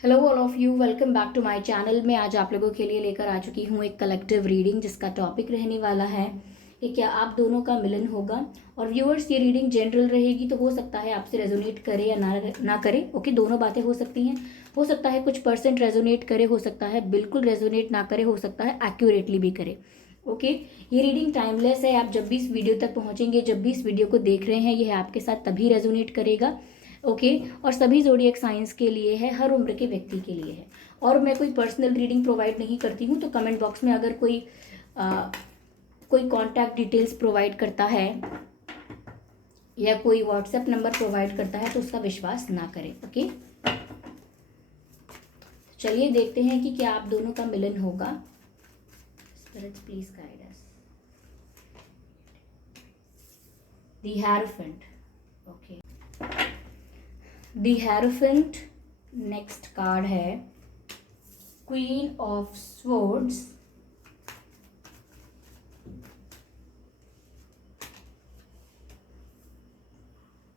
Hello all of you, welcome back to my channel. मैं आज आप लोगों के लिए लेकर आ चुकी हूँ एक कलेक्टिव रीडिंग जिसका टॉपिक रहने वाला है कि क्या आप दोनों का मिलन होगा। और व्यूअर्स, ये रीडिंग जनरल रहेगी तो हो सकता है आपसे रेजोनेट करे या ना करे। ओके, दोनों बातें हो सकती हैं। हो सकता है कुछ परसेंट रेजोनेट करे, हो सकता है बिल्कुल रेजोनेट ना करे, हो सकता है एक्यूरेटली भी करे। ओके, ये रीडिंग टाइमलेस है। आप जब भी इस वीडियो तक पहुंचेंगे, जब भी इस वीडियो को देख रहे हैं, यह आपके साथ तभी रेजोनेट करेगा। ओके, और सभी ज़ोडिएक साइंस के लिए है, हर उम्र के व्यक्ति के लिए है। और मैं कोई पर्सनल रीडिंग प्रोवाइड नहीं करती हूँ, तो कमेंट बॉक्स में अगर कोई कांटेक्ट डिटेल्स प्रोवाइड करता है या कोई व्हाट्सएप नंबर प्रोवाइड करता है तो उसका विश्वास ना करें। ओके, चलिए देखते हैं कि क्या आप दोनों का मिलन होगा। Spirits please guide us. The hierophant. Okay, the hierophant. Next card है queen of swords,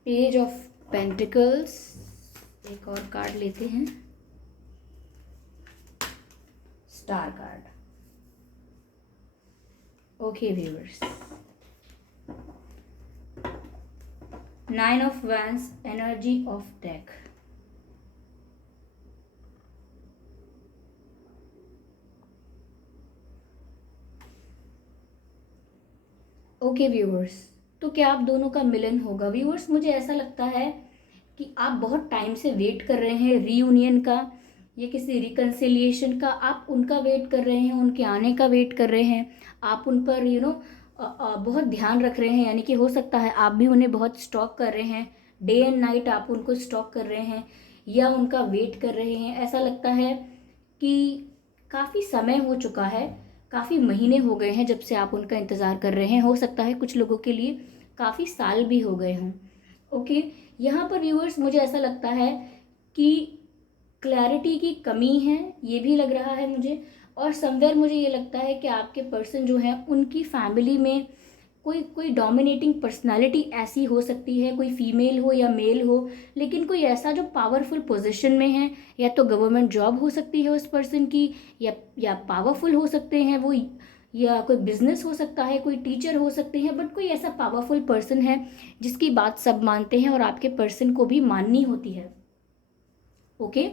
page of pentacles. एक और कार्ड लेते हैं, star card. Okay viewers, nine of wands, energy of deck. Okay viewers, तो क्या आप दोनों का मिलन होगा। व्यूअर्स, मुझे ऐसा लगता है कि आप बहुत टाइम से वेट कर रहे हैं रीयूनियन का या किसी रिकन्सिलिएशन का। आप उनका वेट कर रहे हैं, उनके आने का वेट कर रहे हैं। आप उन पर बहुत ध्यान रख रहे हैं, यानी कि हो सकता है आप भी उन्हें बहुत स्टॉक कर रहे हैं। डे एंड नाइट आप उनको स्टॉक कर रहे हैं या उनका वेट कर रहे हैं। ऐसा लगता है कि काफ़ी समय हो चुका है, काफ़ी महीने हो गए हैं जब से आप उनका इंतज़ार कर रहे हैं। हो सकता है कुछ लोगों के लिए काफ़ी साल भी हो गए हों। ओके, यहाँ पर व्यूअर्स मुझे ऐसा लगता है कि क्लैरिटी की कमी है, ये भी लग रहा है मुझे। और समवेयर मुझे ये लगता है कि आपके पर्सन जो है उनकी फैमिली में कोई कोई डोमिनेटिंग पर्सनालिटी ऐसी हो सकती है, कोई फीमेल हो या मेल हो, लेकिन कोई ऐसा जो पावरफुल पोजीशन में है। या तो गवर्नमेंट जॉब हो सकती है उस पर्सन की, या पावरफुल हो सकते हैं वो, या कोई बिजनेस हो सकता है, कोई टीचर हो सकते हैं, बट कोई ऐसा पावरफुल पर्सन है जिसकी बात सब मानते हैं और आपके पर्सन को भी माननी होती है। ओके,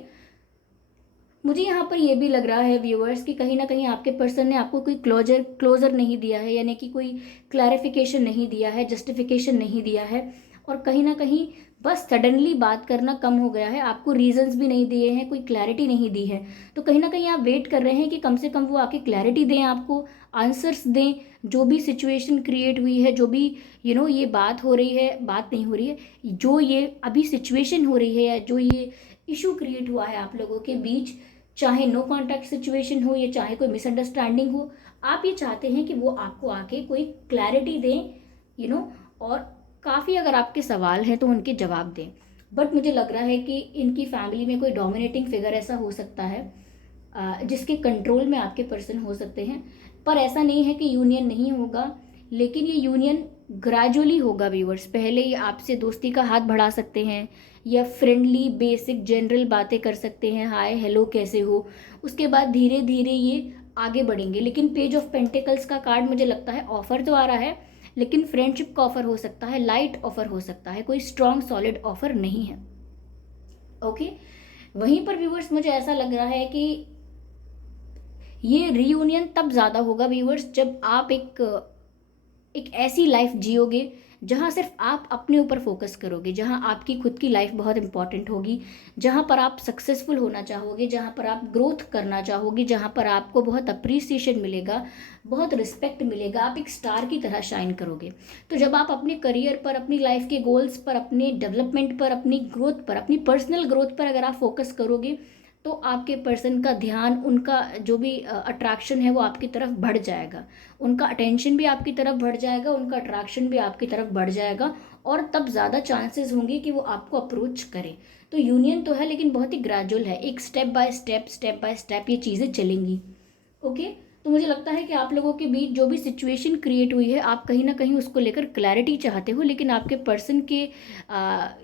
मुझे यहाँ पर यह भी लग रहा है व्यूअर्स कि कहीं ना कहीं आपके पर्सन ने आपको कोई क्लोजर नहीं दिया है, यानी कि कोई क्लैरिफिकेशन नहीं दिया है, जस्टिफिकेशन नहीं दिया है। और कहीं ना कहीं बस सडनली बात करना कम हो गया है, आपको रीजंस भी नहीं दिए हैं, कोई क्लैरिटी नहीं दी है। तो कहीं ना कहीं आप वेट कर रहे हैं कि कम से कम वो आके क्लैरिटी दें, आपको आंसर्स दें। जो भी सिचुएशन क्रिएट हुई है, जो भी ये बात हो रही है, बात नहीं हो रही है, जो ये अभी सिचुएशन हो रही है या जो ये इशू क्रिएट हुआ है आप लोगों के बीच, चाहे नो कांटेक्ट सिचुएशन हो या चाहे कोई मिसअंडरस्टैंडिंग हो, आप ये चाहते हैं कि वो आपको आके कोई क्लैरिटी दें, और काफ़ी अगर आपके सवाल हैं तो उनके जवाब दें। बट मुझे लग रहा है कि इनकी फैमिली में कोई डोमिनेटिंग फिगर ऐसा हो सकता है जिसके कंट्रोल में आपके पर्सन हो सकते हैं। पर ऐसा नहीं है कि यूनियन नहीं होगा, लेकिन ये यूनियन ग्रेजुअली होगा व्यूअर्स। पहले ये आपसे दोस्ती का हाथ बढ़ा सकते हैं या फ्रेंडली बेसिक जनरल बातें कर सकते हैं, हाय हेलो कैसे हो। उसके बाद धीरे धीरे ये आगे बढ़ेंगे। लेकिन पेज ऑफ पेंटिकल्स का कार्ड मुझे लगता है ऑफर तो आ रहा है, लेकिन फ्रेंडशिप का ऑफर हो सकता है, लाइट ऑफर हो सकता है, कोई स्ट्रॉन्ग सॉलिड ऑफर नहीं है। ओके, वहीं पर व्यूअर्स मुझे ऐसा लग रहा है कि ये रीयूनियन तब ज़्यादा होगा व्यूअर्स जब आप एक ऐसी लाइफ जियोगे जहाँ सिर्फ आप अपने ऊपर फोकस करोगे, जहाँ आपकी खुद की लाइफ बहुत इंपॉर्टेंट होगी, जहाँ पर आप सक्सेसफुल होना चाहोगे, जहाँ पर आप ग्रोथ करना चाहोगे, जहाँ पर आपको बहुत अप्रिसिएशन मिलेगा, बहुत रिस्पेक्ट मिलेगा, आप एक स्टार की तरह शाइन करोगे। तो जब आप अपने करियर पर, अपनी लाइफ के गोल्स पर, अपने डेवलपमेंट पर, अपनी ग्रोथ पर, अपनी पर्सनल ग्रोथ पर अगर आप फोकस करोगे तो आपके पर्सन का ध्यान, उनका जो भी अट्रैक्शन है वो आपकी तरफ बढ़ जाएगा, उनका अटेंशन भी आपकी तरफ बढ़ जाएगा, उनका अट्रैक्शन भी आपकी तरफ बढ़ जाएगा। और तब ज़्यादा चांसेस होंगे कि वो आपको अप्रोच करें। तो यूनियन तो है लेकिन बहुत ही ग्रेजुअल है, एक स्टेप बाय स्टेप ये चीज़ें चलेंगी। ओके, तो मुझे लगता है कि आप लोगों के बीच जो भी सिचुएशन क्रिएट हुई है, आप कहीं ना कहीं उसको लेकर क्लैरिटी चाहते हो, लेकिन आपके पर्सन के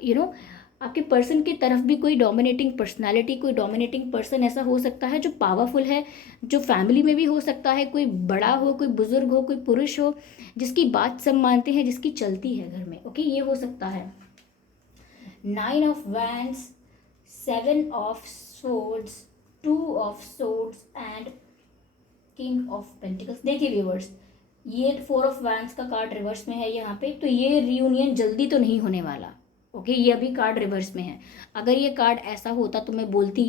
यू नो आपके पर्सन की तरफ भी कोई डोमिनेटिंग पर्सनालिटी, कोई डोमिनेटिंग पर्सन ऐसा हो सकता है जो पावरफुल है, जो फैमिली में भी हो सकता है, कोई बड़ा हो, कोई बुजुर्ग हो, कोई पुरुष हो, जिसकी बात सब मानते हैं, जिसकी चलती है घर में। ओके, ये हो सकता है। 9 of Wands, 7 of Swords, 2 of Swords and King of Pentacles। देखिए व्यूवर्स, ये 4 of Wands का कार्ड रिवर्स में है यहाँ पे, तो ये रियूनियन जल्दी तो नहीं होने वाला। ओके, ये अभी कार्ड रिवर्स में है। अगर ये कार्ड ऐसा होता तो मैं बोलती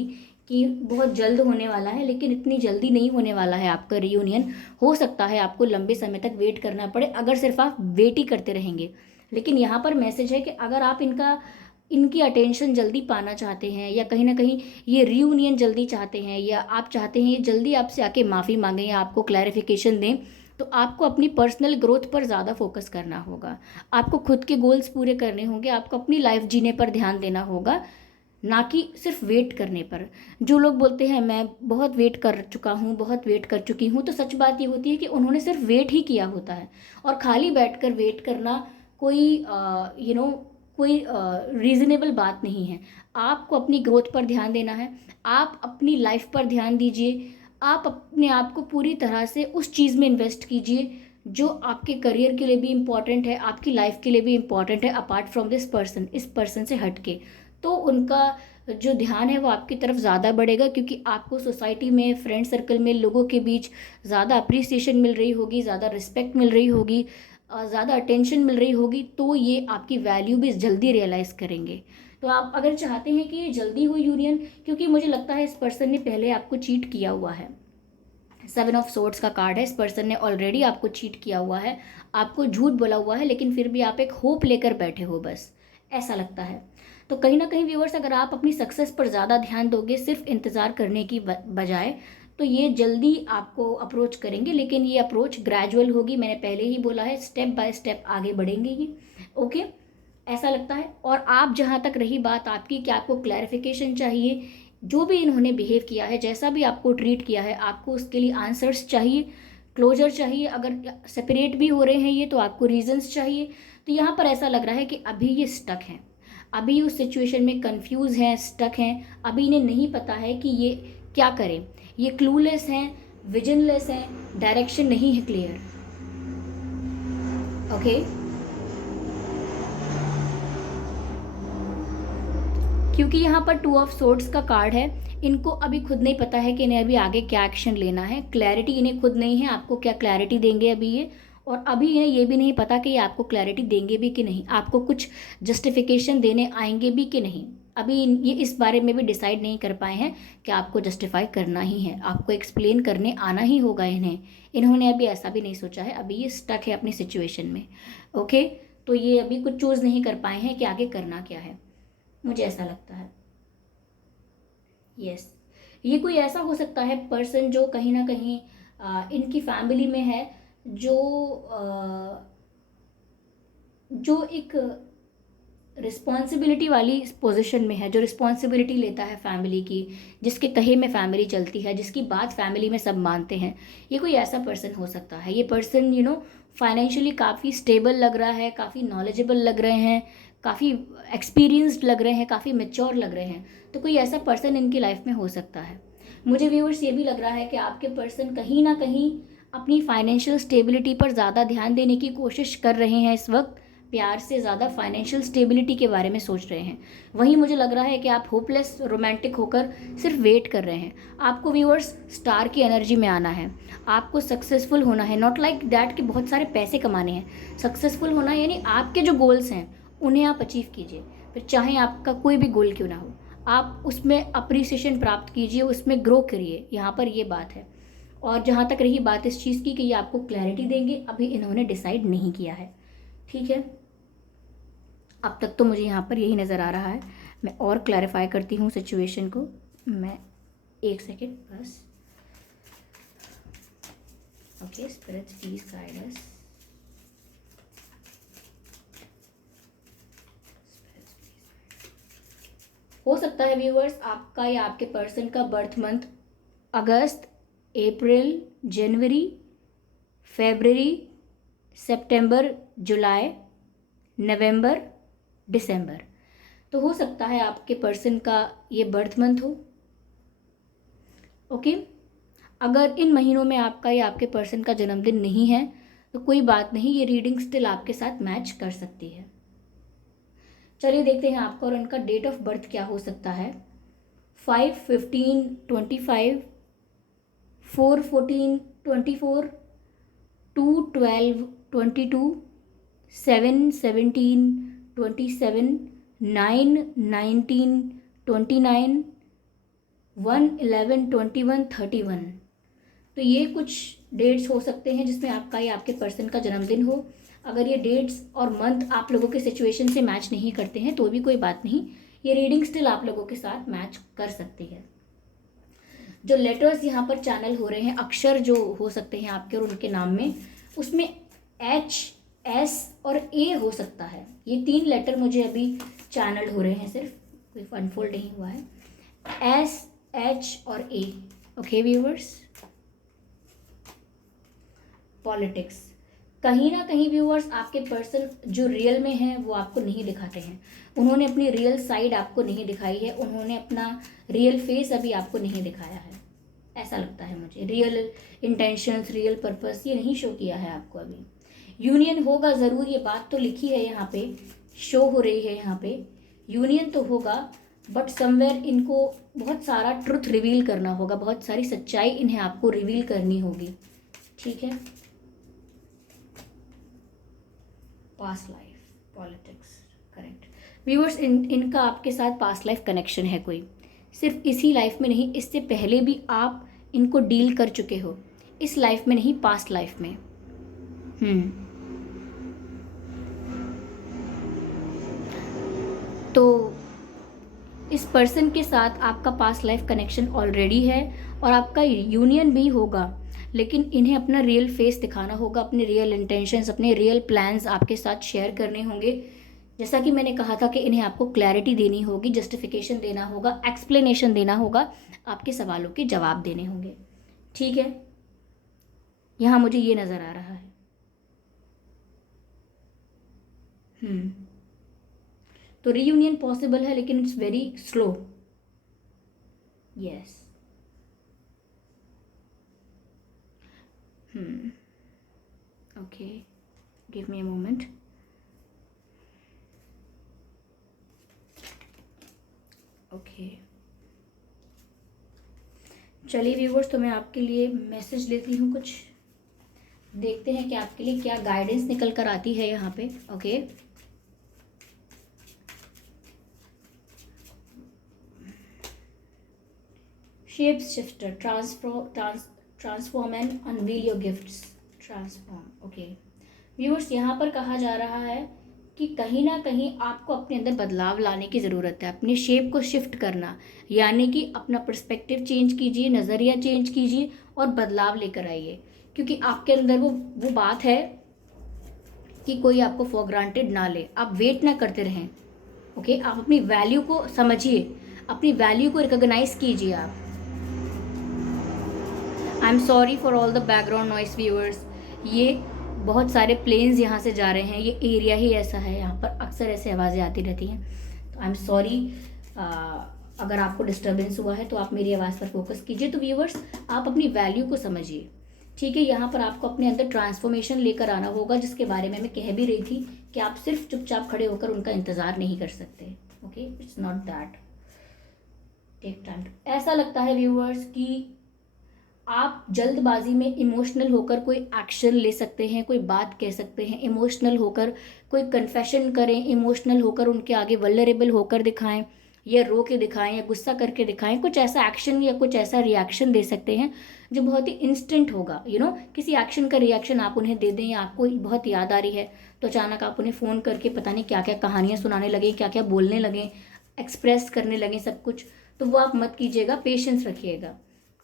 कि बहुत जल्द होने वाला है, लेकिन इतनी जल्दी नहीं होने वाला है आपका रियूनियन। हो सकता है आपको लंबे समय तक वेट करना पड़े, अगर सिर्फ आप वेट ही करते रहेंगे। लेकिन यहाँ पर मैसेज है कि अगर आप इनकी अटेंशन जल्दी पाना चाहते हैं, या कहीं ना कहीं ये रियूनियन जल्दी चाहते हैं, या आप चाहते हैं ये जल्दी आपसे आके माफ़ी मांगें या आपको क्लैरिफिकेशन दें, तो आपको अपनी पर्सनल ग्रोथ पर ज़्यादा फोकस करना होगा। आपको खुद के गोल्स पूरे करने होंगे, आपको अपनी लाइफ जीने पर ध्यान देना होगा, ना कि सिर्फ वेट करने पर। जो लोग बोलते हैं मैं बहुत वेट कर चुका हूँ, बहुत वेट कर चुकी हूँ, तो सच बात ये होती है कि उन्होंने सिर्फ वेट ही किया होता है। और खाली बैठकर वेट करना कोई कोई रीज़नेबल बात नहीं है। आपको अपनी ग्रोथ पर ध्यान देना है, आप अपनी लाइफ पर ध्यान दीजिए, आप अपने आप को पूरी तरह से उस चीज़ में इन्वेस्ट कीजिए जो आपके करियर के लिए भी इम्पॉर्टेंट है, आपकी लाइफ के लिए भी इम्पॉर्टेंट है, अपार्ट फ्रॉम दिस पर्सन, इस पर्सन से हट के। तो उनका जो ध्यान है वो आपकी तरफ ज़्यादा बढ़ेगा, क्योंकि आपको सोसाइटी में, फ्रेंड सर्कल में, लोगों के बीच ज़्यादा अप्रिसिएशन मिल रही होगी, ज़्यादा रिस्पेक्ट मिल रही होगी, ज़्यादा अटेंशन मिल रही होगी, तो ये आपकी वैल्यू भी जल्दी रियलाइज़ करेंगे। तो आप अगर चाहते हैं कि ये जल्दी हो यूनियन, क्योंकि मुझे लगता है इस पर्सन ने पहले आपको चीट किया हुआ है। 7 of Swords का कार्ड है, इस पर्सन ने ऑलरेडी आपको चीट किया हुआ है, आपको झूठ बोला हुआ है, लेकिन फिर भी आप एक होप लेकर बैठे हो, बस ऐसा लगता है। तो कहीं ना कहीं व्यूअर्स, अगर आप अपनी सक्सेस पर ज़्यादा ध्यान दोगे सिर्फ इंतज़ार करने की बजाय, तो ये जल्दी आपको अप्रोच करेंगे, लेकिन ये अप्रोच ग्रेजुअल होगी। मैंने पहले ही बोला है, स्टेप बाय स्टेप आगे बढ़ेंगे ये। ओके, ऐसा लगता है। और आप, जहाँ तक रही बात आपकी कि आपको क्लैरिफिकेशन चाहिए, जो भी इन्होंने बिहेव किया है, जैसा भी आपको ट्रीट किया है, आपको उसके लिए आंसर्स चाहिए, क्लोजर चाहिए। अगर सेपरेट भी हो रहे हैं ये, तो आपको रीजंस चाहिए। तो यहाँ पर ऐसा लग रहा है कि अभी ये स्टक हैं, अभी उस सिचुएशन में कंफ्यूज हैं, स्टक हैं, अभी इन्हें नहीं पता है कि ये क्या करें। ये क्लूलेस हैं, विजनलेस हैं, डायरेक्शन नहीं है क्लियर। ओके, क्योंकि यहाँ पर 2 of Swords का कार्ड है, इनको अभी खुद नहीं पता है कि इन्हें अभी आगे क्या एक्शन लेना है। क्लैरिटी इन्हें खुद नहीं है, आपको क्या क्लैरिटी देंगे अभी ये। और अभी इन्हें ये भी नहीं पता कि ये आपको क्लैरिटी देंगे भी कि नहीं, आपको कुछ जस्टिफिकेशन देने आएंगे भी कि नहीं। अभी ये इस बारे में भी डिसाइड नहीं कर पाए हैं कि आपको जस्टिफाई करना ही है, आपको एक्सप्लेन करने आना ही होगा इन्हें। इन्होंने अभी ऐसा भी नहीं सोचा है, अभी ये स्टक है अपनी सिचुएशन में। ओके, तो ये अभी कुछ चूज़ नहीं कर पाए हैं कि आगे करना क्या है, मुझे ऐसा लगता है। यस, ये कोई ऐसा हो सकता है पर्सन जो कहीं ना कहीं इनकी फैमिली में है, जो एक रिस्पॉन्सिबिलिटी वाली पोजीशन में है, जो रिस्पॉन्सिबिलिटी लेता है फैमिली की, जिसके कहे में फैमिली चलती है, जिसकी बात फैमिली में सब मानते हैं। ये कोई ऐसा पर्सन हो सकता है। ये पर्सन फाइनेंशियली काफ़ी स्टेबल लग रहा है, काफ़ी नॉलेजेबल लग रहे हैं, काफ़ी एक्सपीरियंस्ड लग रहे हैं, काफ़ी मेच्योर लग रहे हैं। तो कोई ऐसा पर्सन इनकी लाइफ में हो सकता है। मुझे व्यूअर्स ये भी लग रहा है कि आपके पर्सन कहीं ना कहीं अपनी फाइनेंशियल स्टेबिलिटी पर ज़्यादा ध्यान देने की कोशिश कर रहे हैं इस वक्त, प्यार से ज़्यादा फाइनेंशियल स्टेबिलिटी के बारे में सोच रहे हैं। वहीं मुझे लग रहा है कि आप होपलेस रोमांटिक होकर सिर्फ वेट कर रहे हैं। आपको व्यूअर्स स्टार की एनर्जी में आना है, आपको सक्सेसफुल होना है, नॉट लाइक डैट कि बहुत सारे पैसे कमाने हैं। सक्सेसफुल होना यानी आपके जो गोल्स हैं उन्हें आप अचीव कीजिए, फिर चाहे आपका कोई भी गोल क्यों ना हो, आप उसमें अप्रिसिएशन प्राप्त कीजिए, उसमें ग्रो करिए। यहाँ पर ये बात है। और जहाँ तक रही बात इस चीज़ की कि ये आपको क्लैरिटी देंगे, अभी इन्होंने डिसाइड नहीं किया है। ठीक है, अब तक तो मुझे यहाँ पर यही नज़र आ रहा है। मैं और क्लैरिफाई करती हूँ सिचुएशन को। मैं 1 सेकेंड बस। Okay, spirits please guide us. हो सकता है व्यूअर्स आपका या आपके पर्सन का बर्थ मंथ अगस्त, अप्रैल, जनवरी, फरवरी, सितंबर, जुलाई, नवंबर, दिसंबर। तो हो सकता है आपके पर्सन का ये बर्थ मंथ हो। ओके, अगर इन महीनों में आपका या आपके पर्सन का जन्मदिन नहीं है तो कोई बात नहीं, ये रीडिंग स्टिल आपके साथ मैच कर सकती है। चलिए देखते हैं आपका और उनका डेट ऑफ बर्थ क्या हो सकता है। 5/15/25, 4/14/24, 2/12/22, 7/17/27, 9/19/29, 1/11/21/31। तो ये कुछ डेट्स हो सकते हैं जिसमें आपका या आपके पर्सन का जन्मदिन हो। अगर ये डेट्स और मंथ आप लोगों के सिचुएशन से मैच नहीं करते हैं तो भी कोई बात नहीं, ये रीडिंग स्टिल आप लोगों के साथ मैच कर सकती है। जो लेटर्स यहाँ पर चैनल हो रहे हैं, अक्षर जो हो सकते हैं आपके और उनके नाम में, उसमें H, S और A हो सकता है। ये 3 लेटर मुझे अभी चैनल हो रहे हैं, सिर्फ कोई अनफोल्ड नहीं हुआ है। S, H और A। ओके व्यूअर्स, पॉलिटिक्स, कहीं ना कहीं व्यूअर्स आपके पर्सन जो रियल में हैं वो आपको नहीं दिखाते हैं। उन्होंने अपनी रियल साइड आपको नहीं दिखाई है, उन्होंने अपना रियल फेस अभी आपको नहीं दिखाया है, ऐसा लगता है मुझे। रियल इंटेंशंस, रियल पर्पस ये नहीं शो किया है आपको अभी। यूनियन होगा ज़रूर, ये बात तो लिखी है यहाँ पे, शो हो रही है यहाँ पे, यूनियन तो होगा, बट समवेयर इनको बहुत सारा ट्रुथ रिवील करना होगा, बहुत सारी सच्चाई इन्हें आपको रिवील करनी होगी। ठीक है, past life, politics, correct viewers. इनका आपके साथ पास्ट लाइफ कनेक्शन है कोई, सिर्फ इसी लाइफ में नहीं, इससे पहले भी आप इनको डील कर चुके हो, इस लाइफ में नहीं, पास्ट लाइफ में। तो इस पर्सन के साथ आपका पास्ट लाइफ कनेक्शन ऑलरेडी है और आपका यूनियन भी होगा, लेकिन इन्हें अपना रियल फेस दिखाना होगा, अपने रियल इंटेंशंस, अपने रियल प्लान्स आपके साथ शेयर करने होंगे। जैसा कि मैंने कहा था कि इन्हें आपको क्लैरिटी देनी होगी, जस्टिफिकेशन देना होगा, एक्सप्लेनेशन देना होगा, आपके सवालों के जवाब देने होंगे। ठीक है, यहाँ मुझे ये नज़र आ रहा है। तो रीयूनियन पॉसिबल है लेकिन it's very slow. Yes, okay, give me a moment. Okay, चलिए व्यूवर्स, तो मैं आपके लिए मैसेज लेती हूँ कुछ, देखते हैं कि आपके लिए क्या गाइडेंस निकल कर आती है यहाँ पे। Okay, shape shifter, transform and unveil your gifts, transform. Okay viewers, यहाँ पर कहा जा रहा है कि कहीं ना कहीं आपको अपने अंदर बदलाव लाने की ज़रूरत है, अपनी शेप को शिफ्ट करना, यानी कि अपना पर्सपेक्टिव चेंज कीजिए, नज़रिया चेंज कीजिए और बदलाव लेकर आइए, क्योंकि आपके अंदर वो बात है कि कोई आपको फॉर ग्रांटेड ना ले, आप वेट ना करते रहें। ओके, आप अपनी वैल्यू को समझिए, अपनी वैल्यू को रिकॉग्नाइज कीजिए आप। I am sorry for all the background noise viewers, ये बहुत सारे प्लेन्स यहाँ से जा रहे हैं, ये एरिया ही ऐसा है, यहाँ पर अक्सर ऐसे आवाज़ें आती रहती हैं, तो आई एम सॉरी। अगर आपको डिस्टर्बेंस हुआ है तो आप मेरी आवाज़ पर फोकस कीजिए। तो व्यूअर्स, आप अपनी वैल्यू को समझिए। ठीक है, यहाँ पर आपको अपने अंदर ट्रांसफॉर्मेशन लेकर आना होगा, जिसके बारे में मैं कह भी रही थी कि आप सिर्फ चुपचाप खड़े होकर उनका इंतज़ार नहीं कर सकते। Okay, it's not that, take time. ऐसा लगता है व्यूअर्स कि आप जल्दबाजी में इमोशनल होकर कोई एक्शन ले सकते हैं, कोई बात कह सकते हैं, इमोशनल होकर कोई कन्फेशन करें, इमोशनल होकर उनके आगे वल्नरेबल होकर दिखाएं, या रो के दिखाएं, या गुस्सा करके दिखाएं, कुछ ऐसा एक्शन या कुछ ऐसा रिएक्शन दे सकते हैं जो बहुत ही इंस्टेंट होगा। किसी एक्शन का रिएक्शन आप उन्हें दे दें, या आपको बहुत याद आ रही है तो अचानक आप उन्हें फ़ोन करके पता नहीं क्या क्या कहानियाँ सुनाने लगें, क्या क्या बोलने लगें, एक्सप्रेस करने लगें सब कुछ, तो वो आप मत कीजिएगा, पेशेंस रखिएगा।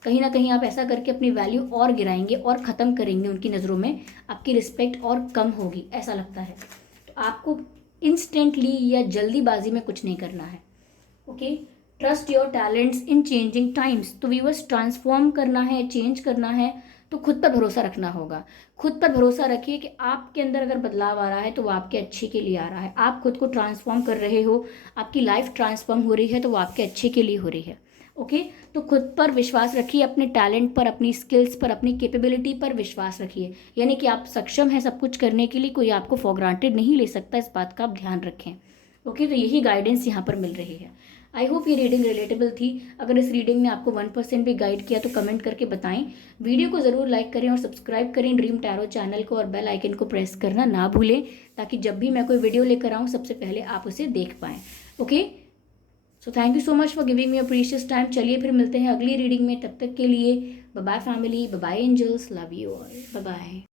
कहीं ना कहीं आप ऐसा करके अपनी वैल्यू और गिराएंगे और ख़त्म करेंगे, उनकी नज़रों में आपकी रिस्पेक्ट और कम होगी, ऐसा लगता है। तो आपको इंस्टेंटली या जल्दीबाजी में कुछ नहीं करना है। Okay, trust your talents in changing times. तो व्यूअर्स, ट्रांसफॉर्म करना है, चेंज करना है, तो खुद पर भरोसा रखना होगा। खुद पर भरोसा रखिए कि आपके अंदर अगर बदलाव आ रहा है तो वो आपके अच्छे के लिए आ रहा है। आप खुद को ट्रांसफॉर्म कर रहे हो, आपकी लाइफ ट्रांसफॉर्म हो रही है तो वो आपके अच्छे के लिए हो रही है। ओके, तो खुद पर विश्वास रखिए, अपने टैलेंट पर, अपनी स्किल्स पर, अपनी कैपेबिलिटी पर विश्वास रखिए। यानी कि आप सक्षम हैं सब कुछ करने के लिए, कोई आपको फॉर ग्रांटेड नहीं ले सकता, इस बात का आप ध्यान रखें। ओके, तो यही गाइडेंस यहाँ पर मिल रही है। आई होप ये रीडिंग रिलेटेबल थी। अगर इस रीडिंग ने आपको 1% भी गाइड किया तो कमेंट करके बताएं। वीडियो को ज़रूर लाइक करें और सब्सक्राइब करें ड्रीम टैरो चैनल को, और बेल आइकन को प्रेस करना ना भूलें, ताकि जब भी मैं कोई वीडियो लेकर आऊँ सबसे पहले आप उसे देख पाएँ। Okay, so thank you so much for giving me a precious time. चलिए फिर मिलते हैं अगली रीडिंग में, तब तक के लिए bye bye family, bye bye angels, love you all, bye bye.